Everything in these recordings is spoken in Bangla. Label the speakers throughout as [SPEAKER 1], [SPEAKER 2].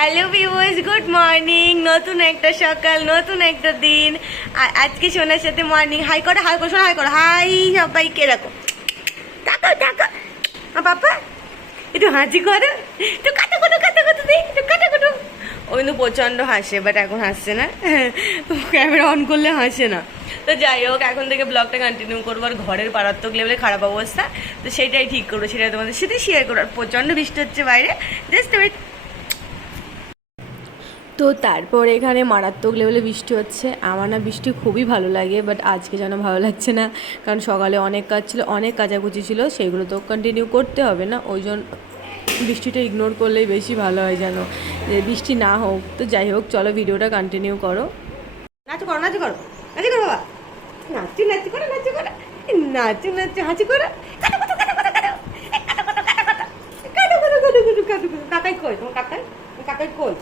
[SPEAKER 1] হ্যালো ভিউয়ার্স গুড মর্নিং নতুন একটা সকাল, নতুন একটা দিন। আর আজকে সোনার সাথে মর্নিং হাই করো হাই করো হাই করো। হাই সবাইকে রাখো? টাকা টাকা বাবা একটু হাসি করো। একটু কাটো কাটো কাটো কাটো দে। একটু কাটো কাটো ও কিন্তু প্রচণ্ড হাসে বাট এখন হাসছে না। ক্যামেরা অন করলে হাসে না। তো যাই হোক, এখন থেকে ব্লগটা কন্টিনিউ করব। আর ঘরের পারাত্মক লেভেলে খারাপ অবস্থা। তো সেটাই ঠিক করব সেটা তোমাদের সাথে শেয়ার করব। আর প্রচণ্ড বৃষ্টি হচ্ছে বাইরে। জাস্ট তো তারপর এখানে মারাত্মক লেভেলে বৃষ্টি হচ্ছে। আমার না বৃষ্টি খুবই ভালো লাগে বাট আজকে যেন ভালো লাগছে না। কারণ সকালে অনেক কাজ ছিল, অনেক কাজাকুচি ছিল, সেগুলো তো কন্টিনিউ করতে হবে না। ওই জন্য বৃষ্টিটা ইগনোর করলেই বেশি ভালো হয় যেন, যে বৃষ্টি না হোক। তো যাই হোক, চলো ভিডিওটা কন্টিনিউ করো। নাচ করো নাচ করো নাচ করো বাবা। নাচি নাচি করো নাচি করো। নাচি নাচি, হাঁচি করো। কাকাই কই? তোমার কাকাই? কাকাই কই?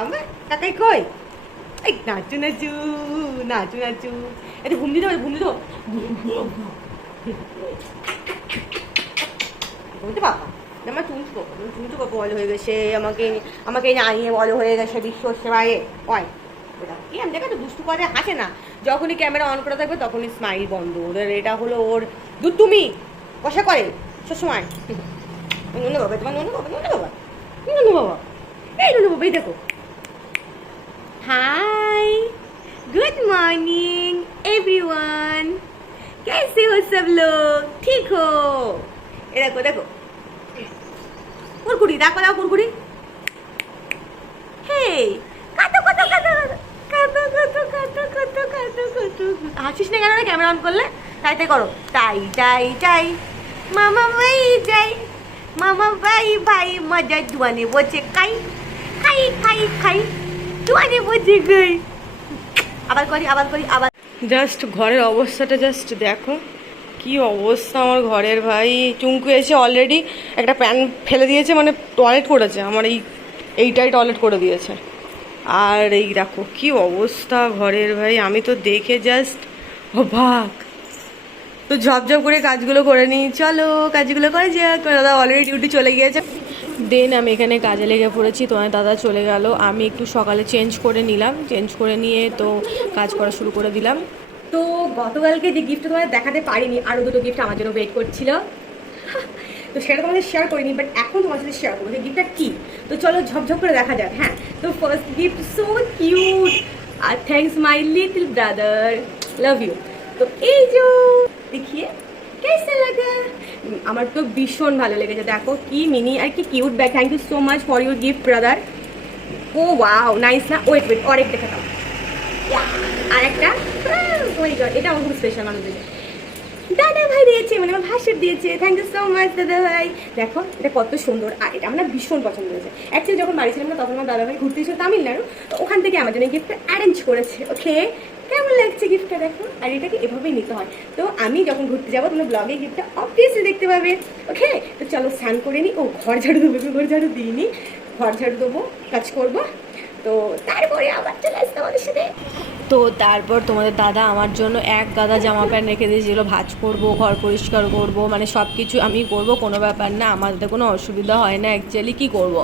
[SPEAKER 1] আমরা কাকাই কই এই নাচু নাচু নাচু নাচু এটা ঘুম দিতে হবে ঘুম দিতে বলতে বাবা আমার চুমচু করব বলো হয়ে গেছে আমাকে আমাকে জানিয়ে বলো হয়ে গেছে বিশ্ব সেবায় ওটা কি আমি দেখা তো দুষ্টু করে হাসে না যখনই ক্যামেরা অন করা থাকবে তখনই স্মাইল বন্ধ ওদের এটা হলো ওর দুধ তুমি কষা করে সবসময় নুনু বাবা তোমার নুনু বাবা নুনু বাবা নুনু বাবা এই নুনু বাবা এই দেখো हाय गुड मॉर्निंग एवरीवन कैसे हो सब लोग ठीक हो ये देखो देखो কুরকুরি দেখো দাও কুরকুরি হে কত কত কত কত কত কত কত কত কত হাসিস না কেন ক্যামেরা অন করলে তাই তাই করো তাই তাই তাই মামা ভাই যাই মামা ভাই ভাই মজা জুয়ানে বলছে কাই খাই খাই খাই আবার করি আবার করি, আবার জাস্ট ঘরের অবস্থাটা জাস্ট দেখো। কি অবস্থা আমার ঘরের ভাই। চুমকু এসে অলরেডি একটা প্যান ফেলে দিয়েছে মানে টয়লেট করেছে। আমার এই, এইটাই টয়লেট করে দিয়েছে। আর এই দেখো, কি অবস্থা ঘরের ভাই। আমি তো দেখে জাস্ট অবাক। তো ঝপঝপ করে কাজগুলো করে নিই। চলো, কাজগুলো করে যাক। দাদা অলরেডি ডিউটি চলে গিয়েছে। দেন আমি এখানে কাজে লেগে পড়েছি, তোমার দাদা চলে গেল। আমি একটু সকালে চেঞ্জ করে নিলাম। চেঞ্জ করে নিয়ে তো কাজ করা শুরু করে দিলাম। তো গতকালকে যে গিফট তোমাদের দেখাতে পারিনি আরও দুটো গিফট আমার জন্য ওয়েট করছিল। তো সেটা তোমাদের শেয়ার করিনি বাট এখন তোমার সাথে শেয়ার করব। যে গিফটটা কি? তো চলো ঝকঝক করে দেখা যাক হ্যাঁ। তো first gift so cute R thanks my little brother love you তো এই যে, দেখিয়ে কেসে লাগে? আমার তো ভীষণ ভালো লেগেছে। দেখো কি মিনি আর কি cute bag thank you so much for your gift brother O wow nice না? ওয়েট ওয়েট অনেক দেখে দাও আর একটা ওই এটা আমার খুব স্পেশাল জন্য দাদা ভাই দিয়েছে মানে আমার ভাসুর দিয়েছে। থ্যাংক ইউ সো মাচ দাদা ভাই। দেখো, এটা কত সুন্দর। আর এটা আমার ভীষণ পছন্দ হয়েছে। অ্যাকচুয়ালি যখন বাড়ি ছিলাম না, তখন আমার দাদা ভাই ঘুরতে এসেছিল তামিলনাড়ু। তো ওখান থেকে আমার জন্য গিফটটা অ্যারেঞ্জ করেছে ওকে কেমন লাগছে গিফটটা দেখো? আর এটাকে এভাবেই নিতে হয়। তো আমি যখন ঘুরতে যাব, তোমরা ব্লগে গিফটটা অবভিয়াসলি দেখতে পাবে ওকে তো চলো স্নান করে নিই ও, ঘর ঝাড়ু দেবো, ঘর ঝাড়ু দিইনি। ঘর ঝাড়ু দেবো, কাজ করব। তো তারপরে আবার চলে আসতে আমাদের সাথে। তো তারপর তোমাদের দাদা আমার জন্য এক গাদা জামা প্যান্ট রেখে দিয়েছিল, ভাজ করব, ঘর পরিষ্কার করব মানে সব কিছু আমি করব, কোনো ব্যাপার না আমাদের কোনো অসুবিধা হয় না অ্যাকচুয়ালি কি করব?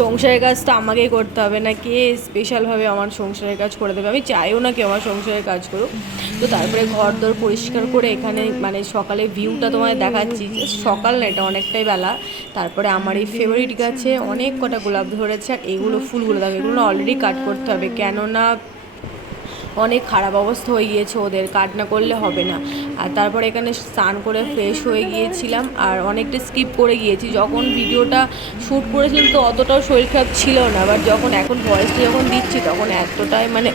[SPEAKER 1] সংসারের কাজ তো আমাকেই করতে হবে না, কে স্পেশালভাবে আমার সংসারের কাজ করে দেবে? আমি চাইও না কেউ আমার সংসারের কাজ করুক। তো তারপরে ঘর দর পরিষ্কার করে এখানে মানে সকালে ভিউটা তোমায় দেখাচ্ছি সকাল না, এটা অনেকটাই বেলা। তারপরে আমার এই ফেভারিট গাছে অনেক কটা গোলাপ ধরেছে, আর এগুলো ফুলগুলো, দেখো, এগুলো অলরেডি কাট করতে হবে। কেননা অনেক খারাপ অবস্থা হয়ে গিয়েছে ওদের কাট না করলে হবে না। আর তারপর এখানে স্নান করে ফ্রেশ হয়ে গিয়েছিলাম আর অনেকটা স্কিপ করে গিয়েছি। যখন ভিডিওটা শ্যুট করেছিলাম তো অতটাও শরীর খারাপ ছিল না। বাট যখন এখন ভয়েসটা যখন দিচ্ছি তখন এতটাই মানে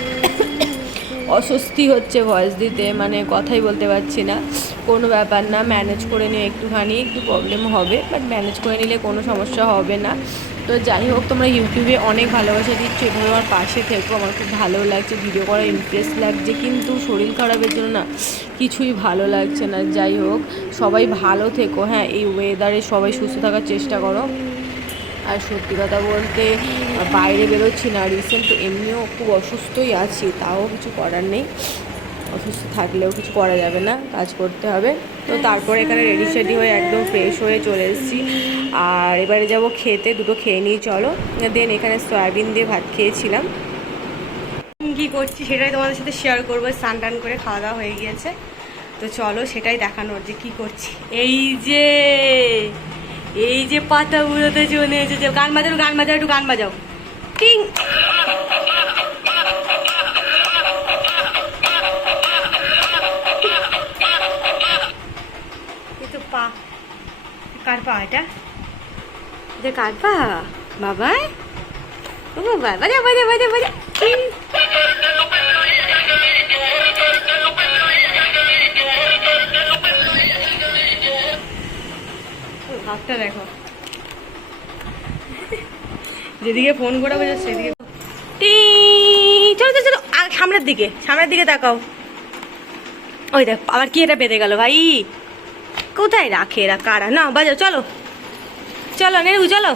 [SPEAKER 1] অস্বস্তি হচ্ছে ভয়েস দিতে। মানে কথাই বলতে পারছি না। কোনো ব্যাপার না ম্যানেজ করে নিয়ে একটুখানি একটু প্রবলেম হবে। বাট ম্যানেজ করে নিলে কোনো সমস্যা হবে না। তো যাই হোক, তোমরা ইউটিউবে অনেক ভালোবাসা দিচ্ছ, এভাবে আমার পাশে থেকো, আমার খুব ভালো লাগছে ভিডিও করার ইন্টারেস্ট লাগছে, কিন্তু শরীর খারাপের জন্য না, কিছুই ভালো লাগছে না। যাই হোক, সবাই ভালো থেকো হ্যাঁ এই ওয়েদারে সবাই সুস্থ থাকার চেষ্টা করো। আর সত্যি কথা বলতে, বাইরে বেরোচ্ছি না রিসেন্ট তো এমনিও খুব অসুস্থই আছি, তাও কিছু করার নেই। অসুস্থ থাকলেও কিছু করা যাবে না, কাজ করতে হবে। তো তারপরে এখানে রেডি সেডি হয়ে একদম ফ্রেশ হয়ে চলে এসেছি। আর এবারে যাব খেতে, দুটো খেয়ে নিয়ে চলো। দেন এখানে সয়াবিন দিয়ে ভাত খেয়েছিলাম। কি করছি সেটাই তোমাদের সাথে শেয়ার করব। স্নান টান করে খাওয়া দাওয়া হয়ে গিয়েছে। তো চলো সেটাই দেখানোর যে কি করছি। এই যে এই যে পাতা উড়োতে চলে এসেছে। গান বাজাও গান বাজাও, একটু গান বাজাও। টিং। পা। কার পা এটা? এটা কার পা? বাবাই? ও বাবা বাজা বাজা বাজা বাজা। হাতটা দেখো। যেদিকে ফোন করা বোঝা সেদিকে চলো চলো চলো সামনের দিকে সামনের দিকে তাকাও। ওই দেখ আবার কি এটা বেঁধে গেল ভাই? কোথায় রাখে এরা? কারা? না, বাজাও, চলো। চলো নেবু চলো।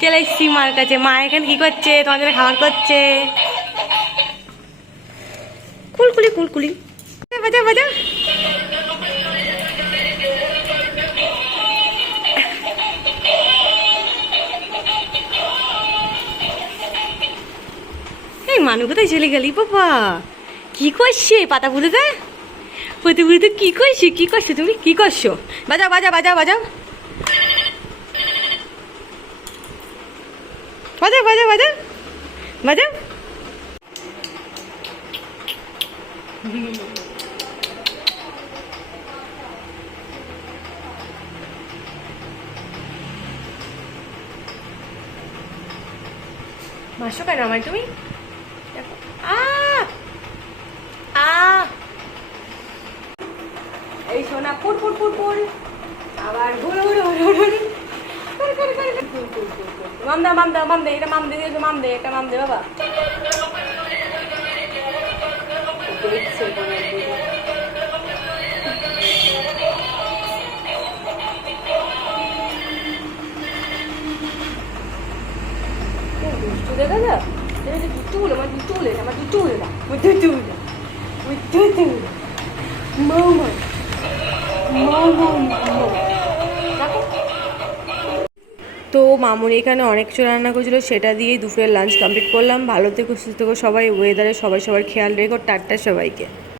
[SPEAKER 1] চলে এসছি মার কাছে। মা এখানে কি করছে? তোমার জন্য খাবার করছে। কুলকুলি কুলকুলি। বাজা বাজা। মানু কোথায় চলে গেলি বাবা? কি করছে? পাতা পুরোতে পুঁতে পুরোতে কি করছে? কি করছ তুমি? কি করছ? বাজাও বাজাও বাজাও বাজাও। বাজাও বাজাও বাজাও। বাজাও। মাসো কেন আমার তুমি? এই সোনা ফুল ফুল ফুল ফুল। আবার ঘুরে ঘুরে ঘুরে মাম দে মামদা মামদে এটা মামদে দিয়ে মামদে এটা মামদে বাবা। দেখছে দুষ্টু দেখা যা দুষ্টু বলে আমার দুষ্টু বলে আমার দুষ্টু বলে না দুষ্টু বলে দুষ্টু বলে মৌমা। তো মামুনি এখানে অনেক কিছু রান্না করেছিল, সেটা দিয়েই দুপুরের লাঞ্চ কমপ্লিট করলাম। ভালো থেকো, সুস্থ থেকো সবাই ওয়েদারে সবাই সবার খেয়াল রেখো, টাটা সবাইকে।